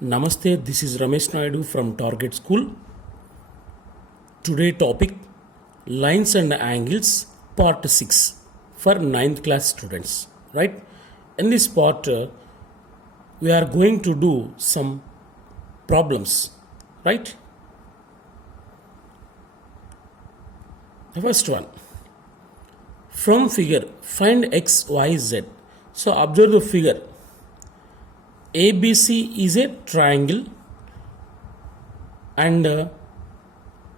Namaste, this is Ramesh Naidu from Target School. Today topic Lines and Angles Part 6 for 9th class students. Right? In this part, we are going to do some problems. Right? The first one. From figure, find x, y, z. So observe the figure. ABC is a triangle and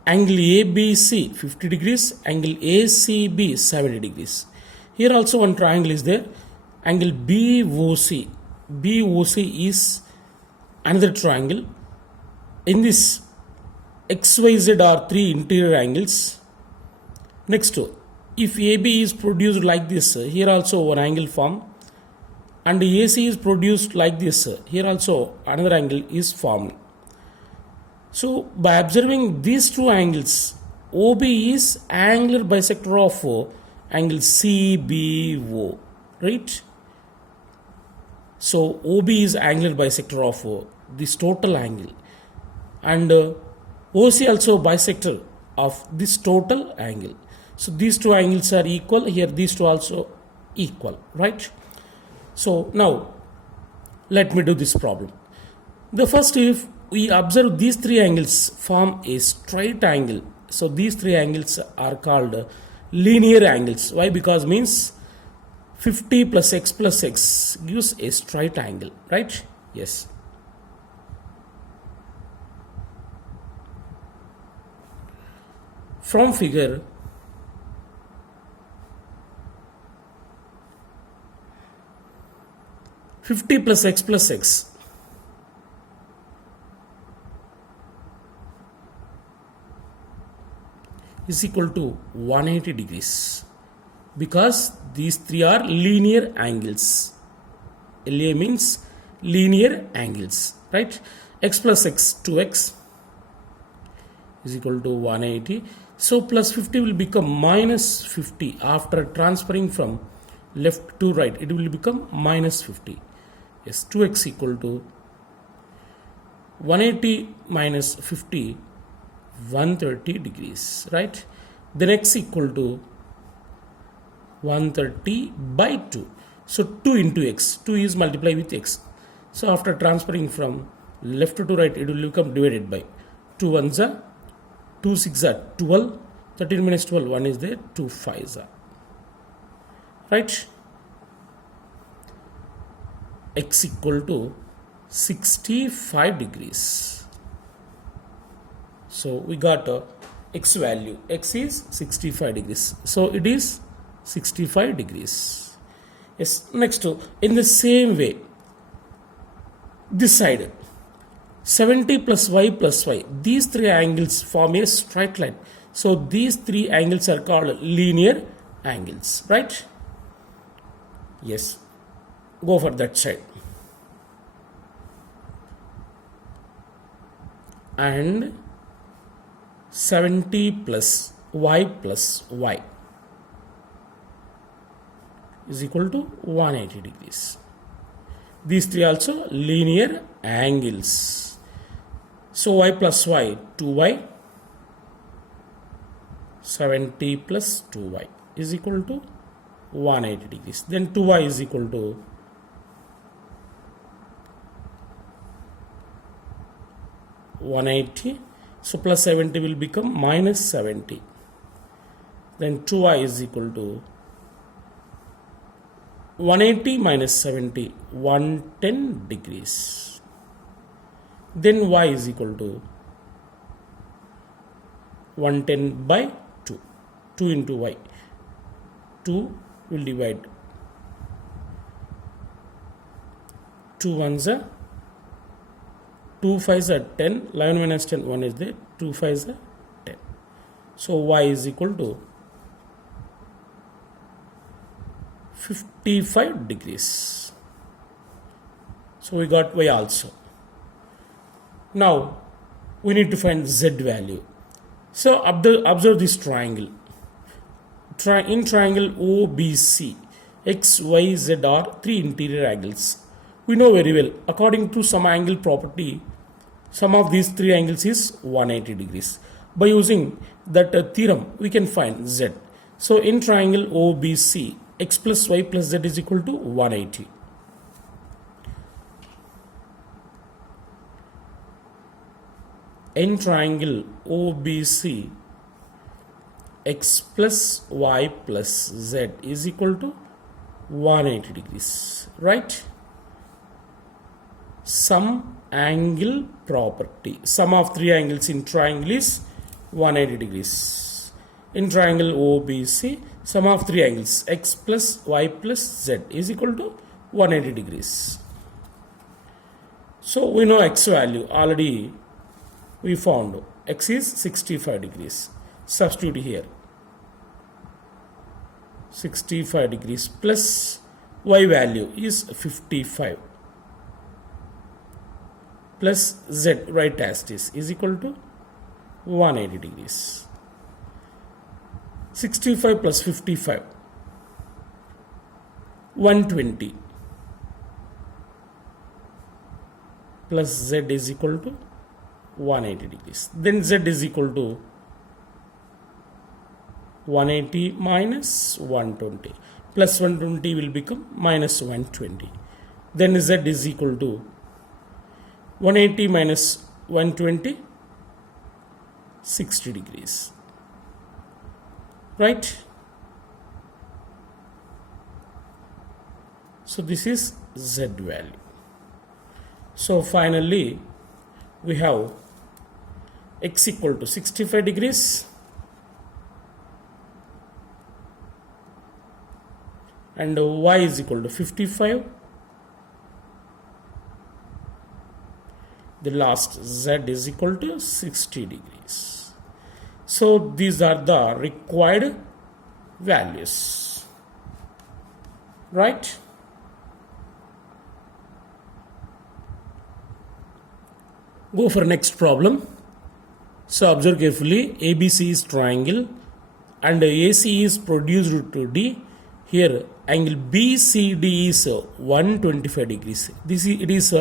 angle ABC 50 degrees, angle ACB 70 degrees. Here also one triangle is there. Angle BOC. BOC is another triangle. In this XYZ are three interior angles. Next, if AB is produced like this, here also one angle formed. And AC is produced like this. Here also another angle is formed. So by observing these two angles, OB is angular bisector of angle CBO, right? So OB is angular bisector of this total angle, and OC also bisector of this total angle. So these two angles are equal. Here these two also equal, right? So now let me do this problem. The first, if we observe these three angles form a straight angle. So these three angles are called linear angles. Why? Because means 50 plus x gives a straight angle, right? Yes. From figure, $50 plus x is equal to 180 degrees because these three are linear angles. LA means linear angles, right? X plus x, 2x is equal to 180. So plus 50 will become minus 50 after transferring from left to right. It will become minus 50. Yes, 2x equal to 180 minus 50, 130 degrees, right? Then x equal to 130 by 2. So 2 into x, 2 is multiplied with x. So after transferring from left to right, it will become divided by 2 1s are 2 6 are 12, 13 minus 12, 1 is there, 2 5s are, right? X equal to 65 degrees. So we got a x value. X is 65 degrees. So it is 65 degrees. Yes. Next, in the same way, this side 70 plus y. These three angles form a straight line. So these three angles are called linear angles, right? Yes. Go for that side. And 70 plus y is equal to 180 degrees. These three also linear angles. So y plus y, 2y, 70 plus 2y is equal to 180 degrees. Then 2y is equal to 180. So plus 70 will become minus 70. Then 2y is equal to 180 minus 70, 110 degrees. Then y is equal to 110 by 2. 2 into y. 2 will divide. 2 1s are 2 5s are 10, 11 minus 10, 1 is there, 2 5s are 10. So y is equal to 55 degrees. So we got y also. Now we need to find z value. So observe this triangle. In triangle OBC, x, y, z are three interior angles. We know very well, according to some angle property, sum of these three angles is 180 degrees. By using that theorem, we can find Z. So in triangle OBC, x plus y plus z is equal to 180. In triangle OBC, x plus y plus z is equal to 180 degrees, right? Sum angle property, sum of three angles in triangle is 180 degrees. In triangle OBC, sum of three angles x plus y plus z is equal to 180 degrees. So we know x value already we found. X is 65 degrees. Substitute here. 65 degrees plus y value is 55 plus z, right as it is equal to 180 degrees. 65 plus 55, 120 plus z is equal to 180 degrees. Then z is equal to 180 minus 120. Plus 120 will become minus 120. Then z is equal to 180 minus 120, 60 degrees. Right? So this is z value. So finally we have x equal to 65 degrees and y is equal to 55. The last z is equal to 60 degrees. So these are the required values, right? Go for next problem. So observe carefully. ABC is triangle and AC is produced to D. Here angle BCD is 125 degrees. It is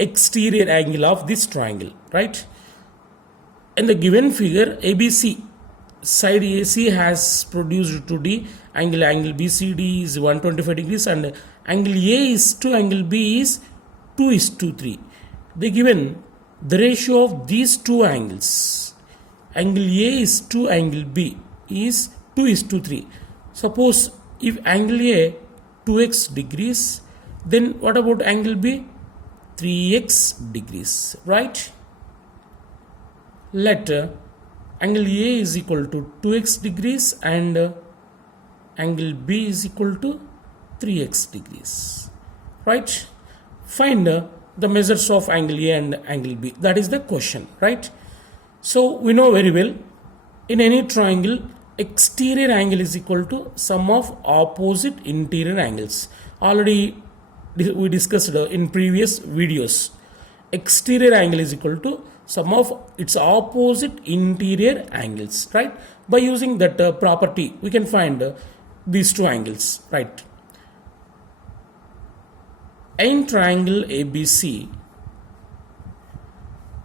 exterior angle of this triangle, right? In the given figure, ABC side AC has produced to D. Angle BCD is 125 degrees and angle A is to angle B is 2:3. They given the ratio of these two angles. Angle A is to angle B is 2:3. Suppose if angle A 2x degrees, then what about angle B? 3x degrees, right? Let angle A is equal to 2x degrees and angle B is equal to 3x degrees, right? Find the measures of angle A and angle B. That is the question, right? So we know very well, in any triangle, exterior angle is equal to sum of opposite interior angles. Already we discussed in previous videos. Exterior angle is equal to sum of its opposite interior angles, right? By using that property, we can find these two angles, right? In triangle ABC,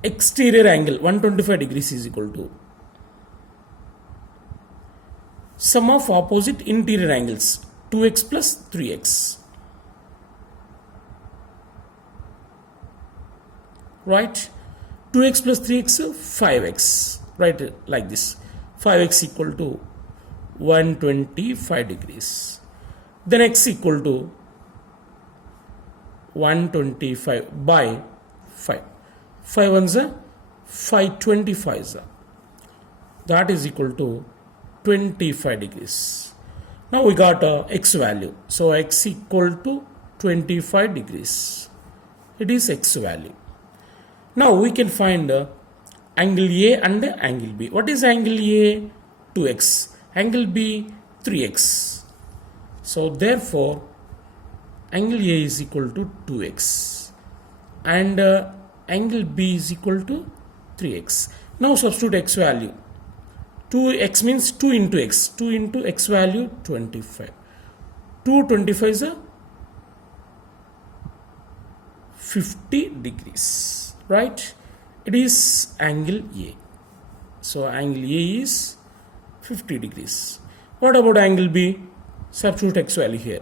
exterior angle 125 degrees is equal to sum of opposite interior angles 2x plus 3x, right? 2x plus 3x 5x, right? Like this, 5x equal to 125 degrees. Then x equal to 125 by 5. 5 ones are 525, that is equal to 25 degrees. Now we got x value. So x equal to 25 degrees. It is x value. Now we can find angle A and angle B. What is angle A? 2x. Angle B 3x. So therefore angle A is equal to 2x and angle B is equal to 3x. Now substitute x value. 2x means 2 into x. 2 into x value 25. 2 25 is a 50 degrees, right? It is angle A. So angle A is 50 degrees. What about angle B? Substitute x value here.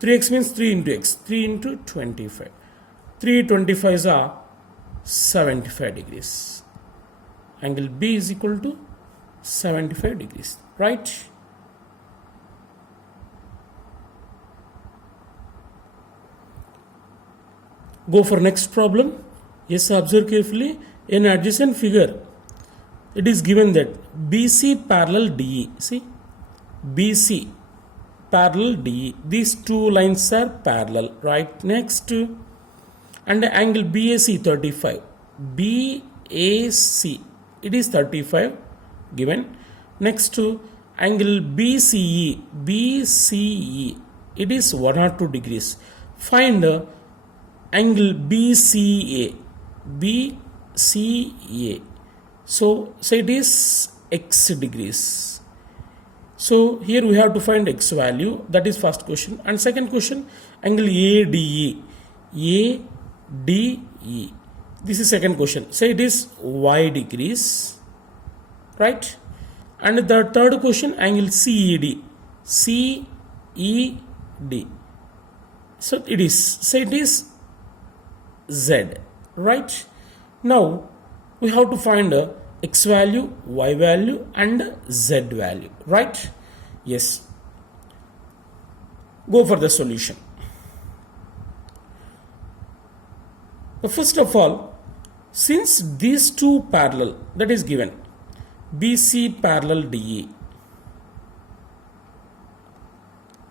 3x means 3 into x. 3 into 25. 325s are 75 degrees. Angle B is equal to 75 degrees, right? Go for next problem. Yes, observe carefully. In adjacent figure, it is given that BC parallel DE. See, BC parallel DE. These two lines are parallel, right? Next, and the angle BAC 35. BAC, it is 35 given. Next to angle BCE. BCE, it is 102 degrees. Find angle BCA. BCA. So it is x degrees. So here we have to find x value. That is first question. And second question, angle ADE. ADE. This is second question. Say it is y degrees, right? And the third question, angle CED. CED. So it is, say it is z, right? Now we have to find x value, y value and z value, right? Yes. Go for the solution. First of all, since these two parallel, that is given BC parallel DE,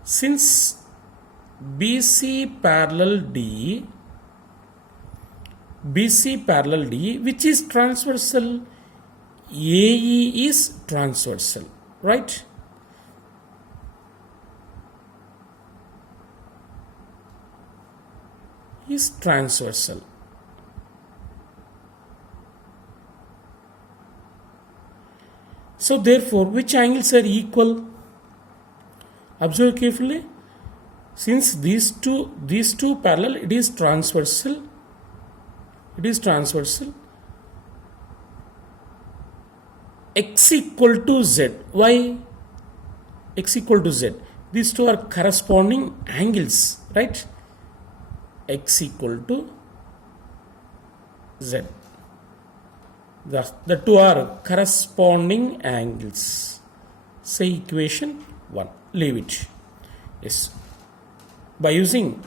since BC parallel DE, which is transversal, AE is transversal, right? Is transversal. So therefore, which angles are equal? Observe carefully. Since these two parallel, it is transversal. It is transversal. X equal to Z. Why? X equal to Z. These two are corresponding angles, right? X equal to Z. The two are corresponding angles. Say equation 1. Leave it. Yes. By using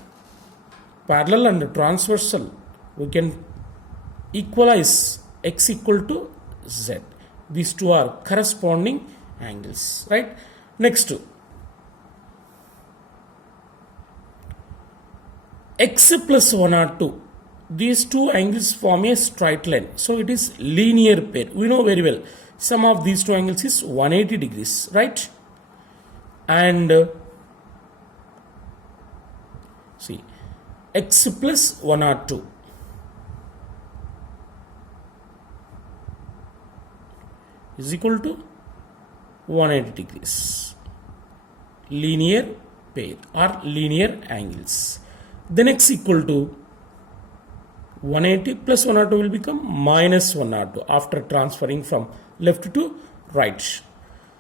parallel and transversal, we can equalize x equal to z. These two are corresponding angles, right? Next, x plus 102. These two angles form a straight line. So it is linear pair. We know very well. Sum of these two angles is 180 degrees, right? And see, x plus 102 is equal to 180 degrees. Linear pair or linear angles. Then x equal to 180 plus 102 will become minus 102 after transferring from left to right.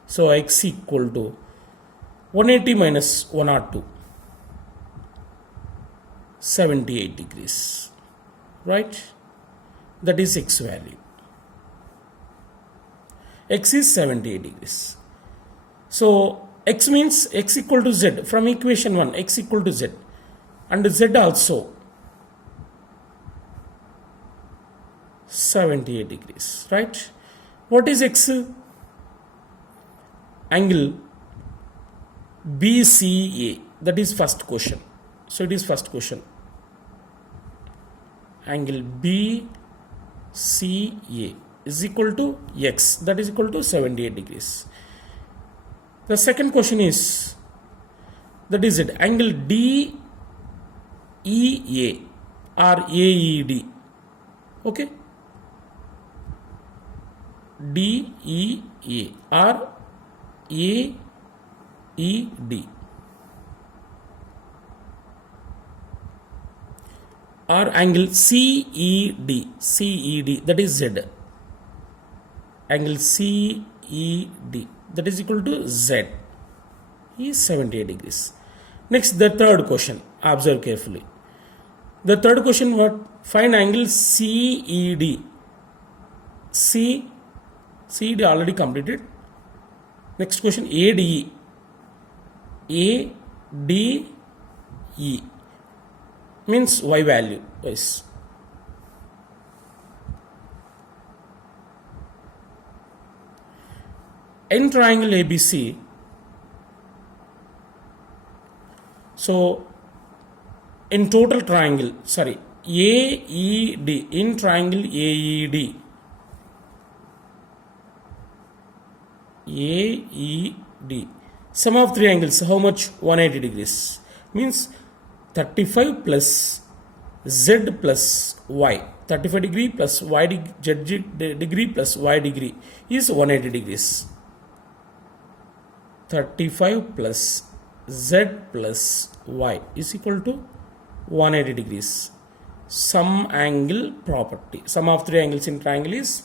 So x equal to 180 minus 102, 78 degrees, right? That is x value. X is 78 degrees. So x means x equal to z. From equation 1, x equal to z, and z also 78 degrees, right? What is x? Angle BCA. That is first question. So it is first question. Angle BCA is equal to x. That is equal to 78 degrees. The second question is, that is it, angle DEA or AED. Okay? DEA or AED. or angle CED, that is Z. Angle CED, that is equal to Z, is 78 degrees. Next, the third question, observe carefully. The third question, what? Find angle CED. CED already completed. Next question, ADE. ADE means Y value. Yes. In triangle ABC, so in total triangle, sorry, AED, in triangle AED, sum of three angles, how much? 180 degrees. Means 35 plus Z plus Y. 35 degree plus Y degree plus Y degree is 180 degrees. 35 plus Z plus Y is equal to 180 degrees. Sum angle property. Sum of three angles in triangle is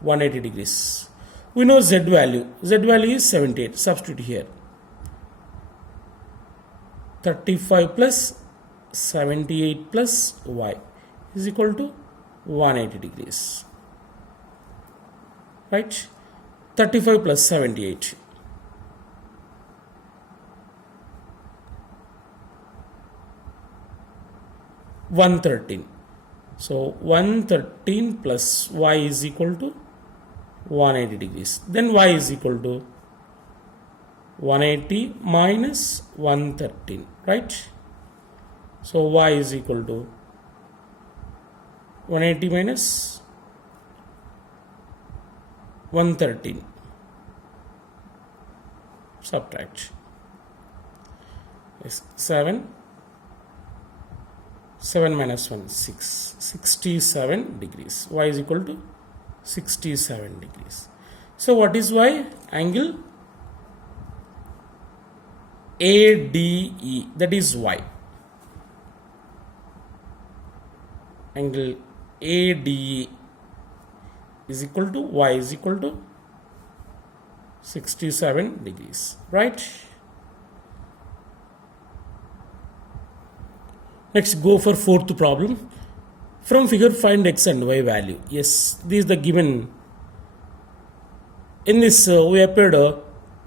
180 degrees. We know Z value. Z value is 78. Substitute here. 35 plus 78 plus Y is equal to 180 degrees. Right? 35 plus 78. 113. So 113 plus Y is equal to 180 degrees. Then Y is equal to 180 minus 113, right? So Y is equal to 180 minus 113. Subtract. Yes, 7 minus 1, 6. 67 degrees. Y is equal to 67 degrees. So what is Y? Angle ADE, that is Y. Angle ADE is equal to Y is equal to 67 degrees, right? Next, go for fourth problem. From figure, find X and Y value. Yes, this is the given. In this, we appeared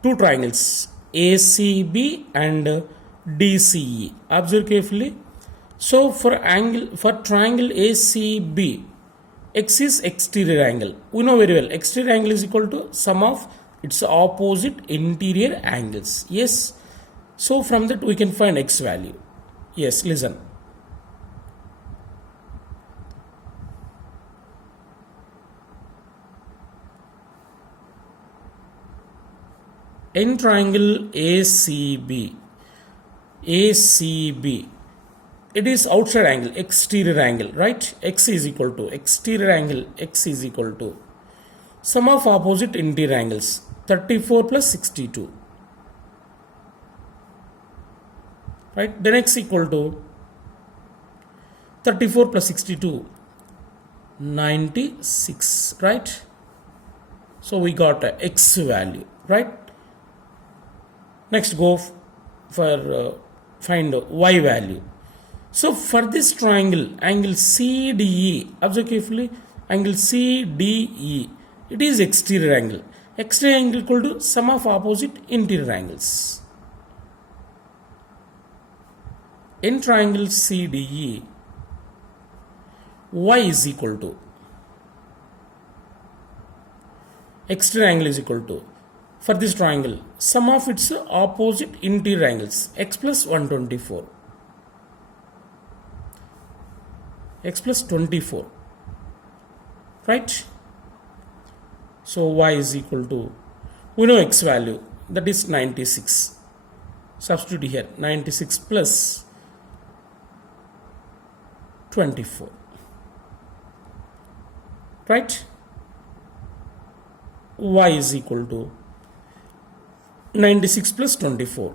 two triangles, ACB and DCE. Observe carefully. So for triangle ACB, X is exterior angle. We know very well, exterior angle is equal to sum of its opposite interior angles. Yes. So from that we can find X value. Yes, listen. In triangle ACB, it is outside angle, exterior angle, right? X is equal to exterior angle, X is equal to sum of opposite interior angles, 34 plus 62, right? Then X equal to 34 plus 62, 96, right? So we got a X value, right? Next, go for find Y value. So for this triangle, angle CDE, observe carefully, angle CDE, it is exterior angle. Exterior angle equal to sum of opposite interior angles. In triangle CDE, Y is equal to, exterior angle is equal to, for this triangle, sum of its opposite interior angles, X plus 124. X plus 24, right? So Y is equal to, we know X value, that is 96. Substitute here, 96 plus 24, right? Y is equal to 96 plus 24.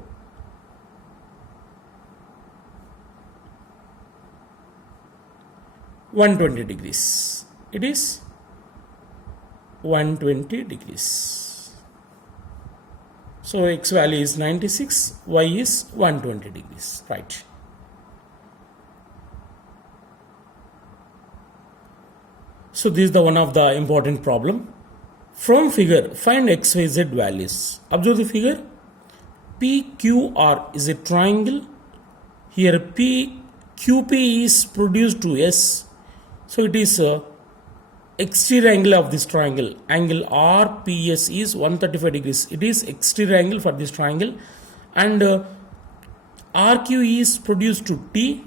120 degrees. It is 120 degrees. So x value is 96, y is 120 degrees, right? So this is the one of the important problem. From figure, find x, y, z values. Observe the figure. PQR is a triangle. Here QP is produced to S. So it is exterior angle of this triangle. Angle RPS is 135 degrees. It is exterior angle for this triangle. And RQ is produced to T.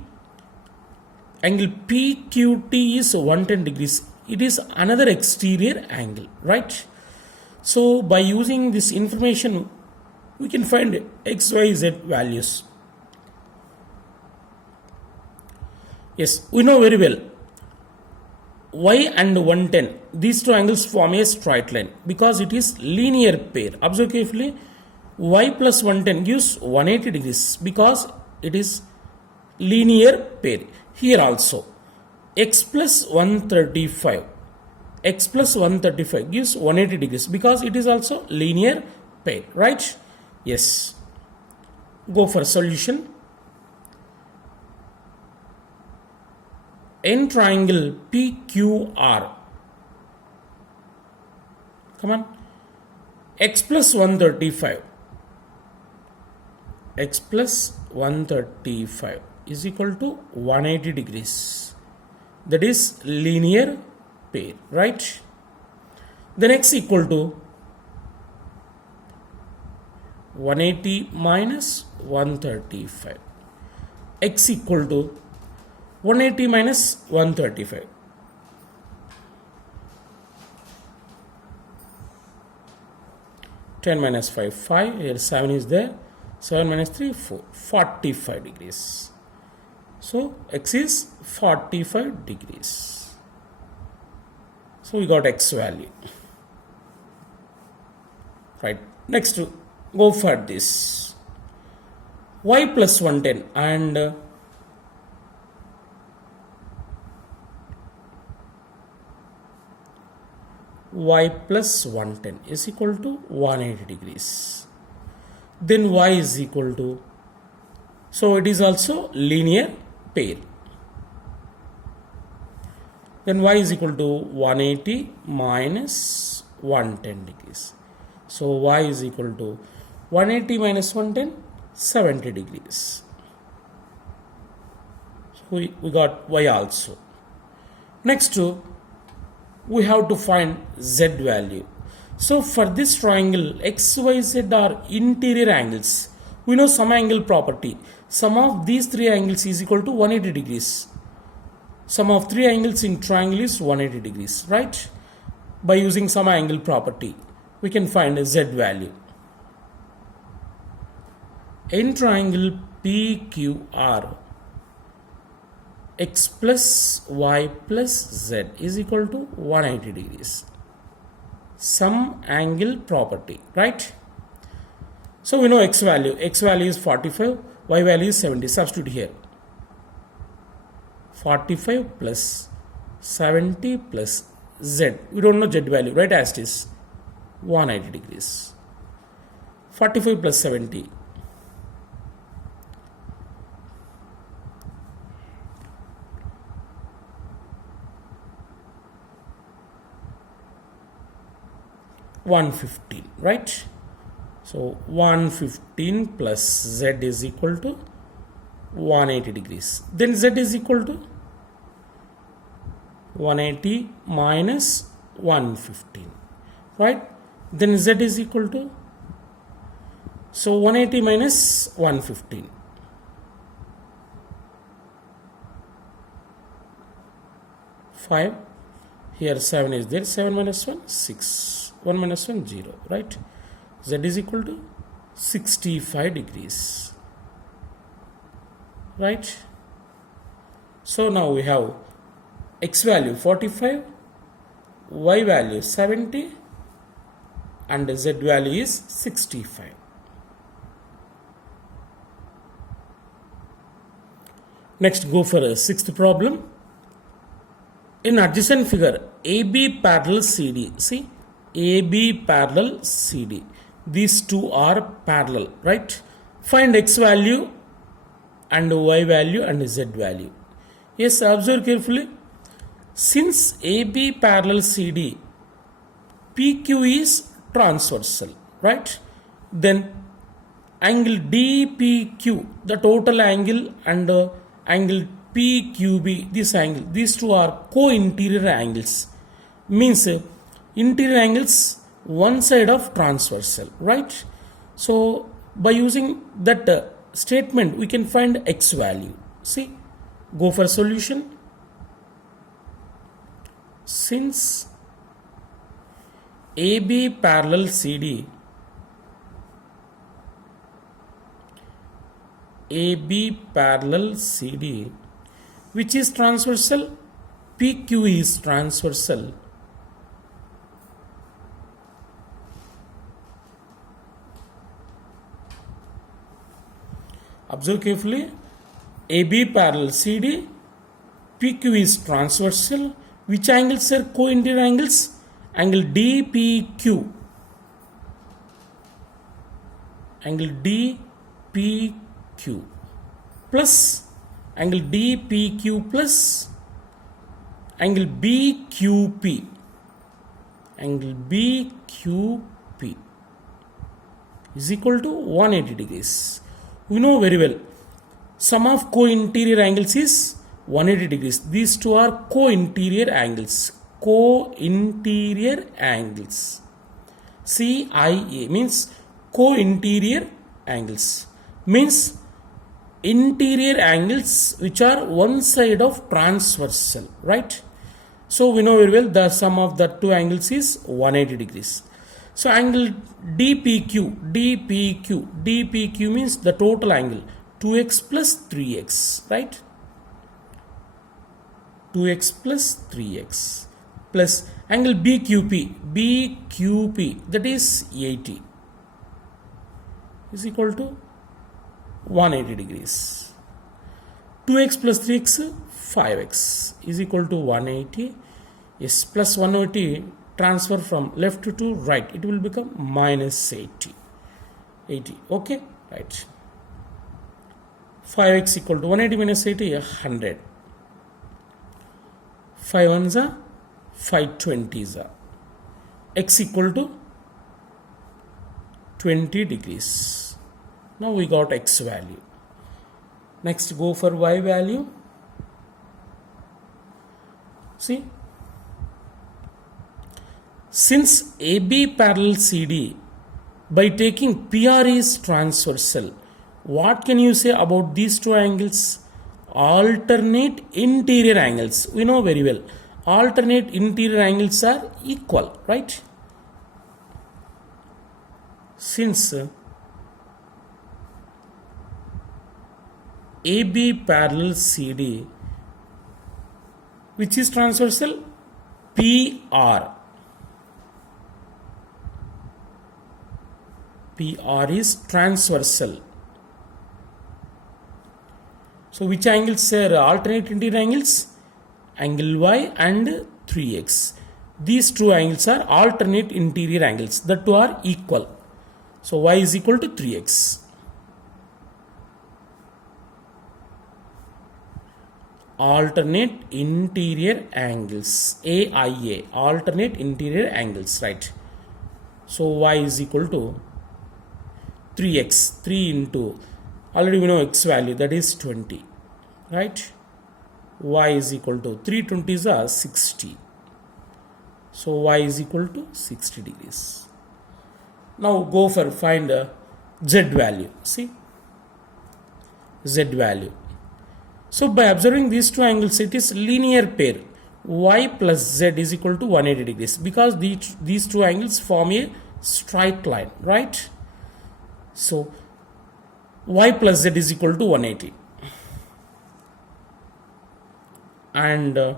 Angle PQT is 110 degrees. It is another exterior angle, right? So by using this information, we can find x, y, z values. Yes, we know very well y and 110, these two angles form a straight line because it is linear pair. Observe carefully. Y plus 110 gives 180 degrees because it is linear pair. Here also x plus 135, x plus 135 gives 180 degrees because it is also linear pair, right? Yes. Go for solution. In triangle PQR, come on, x plus 135, x plus 135 is equal to 180 degrees. That is linear pair, right? Then x equal to 180 minus 135. X equal to 180 minus 135. 10 minus 5, 5. Here 7 is there. 7 minus 3, 4. 45 degrees. So x is 45 degrees. So we got x value. Right. Next, go for this. Y plus 110 and y plus 110 is equal to 180 degrees. Then y is equal to, so it is also linear pair. Then y is equal to 180 minus 110 degrees. So y is equal to 180 minus 110, 70 degrees. So we got y also. Next, we have to find z value. So for this triangle, x, y, z are interior angles. We know sum angle property. Sum of these three angles is equal to 180 degrees. Sum of three angles in triangle is 180 degrees, right? By using sum angle property, we can find a z value. In triangle PQR, x plus y plus z is equal to 180 degrees. Sum angle property, right? So we know x value. X value is 45, y value is 70. Substitute here. 45 plus 70 plus z. We don't know z value, right? As it is 180 degrees. 45 plus 70. 115, right? So 115 plus z is equal to 180 degrees. Then z is equal to 180 minus 115, right? Then z is equal to, so 180 minus 115. 5. Here 7 is there. 7 minus 1, 6. 1 minus 1, 0, right? Z is equal to 65 degrees, right? So now we have x value 45, y value 70, and z value is 65. Next, go for a sixth problem. in adjacent figure, AB parallel CD. See, AB parallel CD. These two are parallel, right? Find X value and Y value and Z value. Yes, observe carefully. Since AB parallel CD, PQ is transversal, right? Then angle DPQ, the total angle, and angle PQB, this angle, these two are co-interior angles. Means interior angles one side of transversal, right? So by using that statement, we can find X value. See, go for solution. Since AB parallel CD, AB parallel CD, which is transversal, PQ is transversal. Observe carefully. AB parallel CD, PQ is transversal. Which angles are co-interior angles? Angle DPQ. Angle DPQ plus angle DPQ plus angle BQP. Angle BQP is equal to 180 degrees. We know very well, sum of co-interior angles is 180 degrees. These two are co-interior angles. Co-interior angles. CIA means co-interior angles. Means interior angles which are one side of transversal, right? So we know very well the sum of the two angles is 180 degrees. So angle DPQ means the total angle 2x plus 3x, right? 2x plus 3x plus angle BQP that is 80 is equal to 180 degrees. 2x plus 3x 5x is equal to 180. Yes, plus 180 transfer from left to right, it will become minus 80. Okay, right. 5x equal to 180 minus 80, 100. 5 ones are 520s are. X equal to 20 degrees. Now we got X value. Next go for Y value. See, since AB parallel CD, by taking PR is transversal, what can you say about these two angles? Alternate interior angles. We know very well, alternate interior angles are equal, right? Since AB parallel CD, which is transversal, PR is transversal. So which angles are alternate interior angles? Angle Y and 3x. These two angles are alternate interior angles. The two are equal. So Y is equal to 3x. Alternate interior angles, AIA, alternate interior angles, right? So Y is equal to 3x, 3 into, already we know X value, that is 20, right? Y is equal to 320s are 60. So Y is equal to 60 degrees. Now go for find Z value. See, Z value. So by observing these two angles, it is linear pair. Y plus Z is equal to 180 degrees because these two angles form a straight line, right? So Y plus Z is equal to 180 and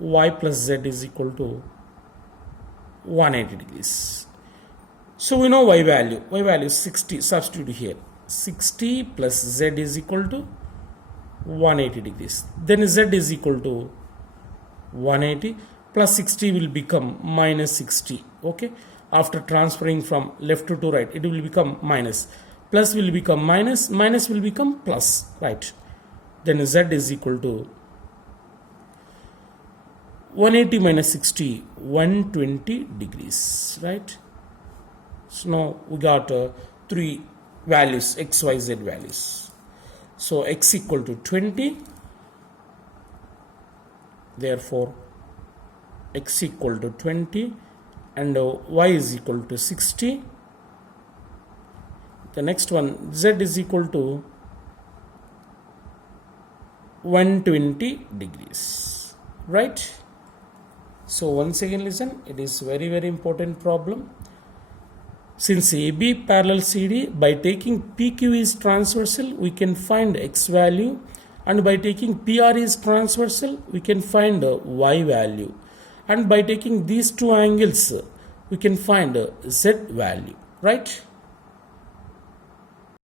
Y plus Z is equal to 180 degrees. So we know Y value is 60, substitute here, 60 plus Z is equal to 180 degrees. Then Z is equal to 180 plus 60 will become minus 60. Okay, after transferring from left to right, it will become minus. Plus will become minus, minus will become plus, right? Then z is equal to 180 minus 60, 120 degrees, right? So now we got three values, x, y, z values. So x equal to 20, therefore x equal to 20 and y is equal to 60. The next one, z is equal to 120 degrees, right? So once again listen, it is very important problem. Since AB parallel CD, by taking PQ is transversal, we can find x value, and by taking PR is transversal, we can find y value, and by taking these two angles, we can find z value, right?